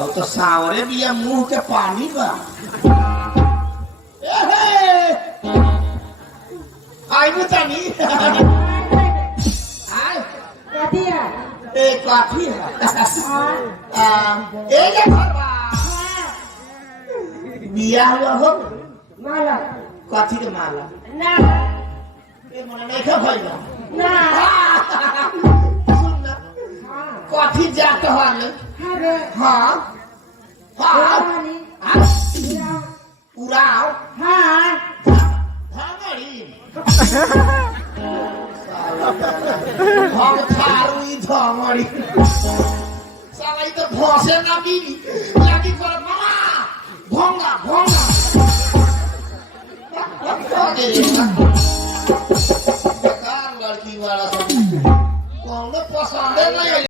अब तो सावरे बिया मुंह के पानी बा आई बतानी कथी है एक काफी है एक घर बा बिया हुआ हो माला काफी के माला ना ये मने नहीं खा भाईगा ना सुन ना काफी जात वाले अरे हाँ हाँ उड़ाओ हाँ भागड़ी हम थारू ई धमड़ी साला ई तो भोसे ना मिली लागी कर मामा भोंगा भोंगा लड़की वाला कौन पसंद नहीं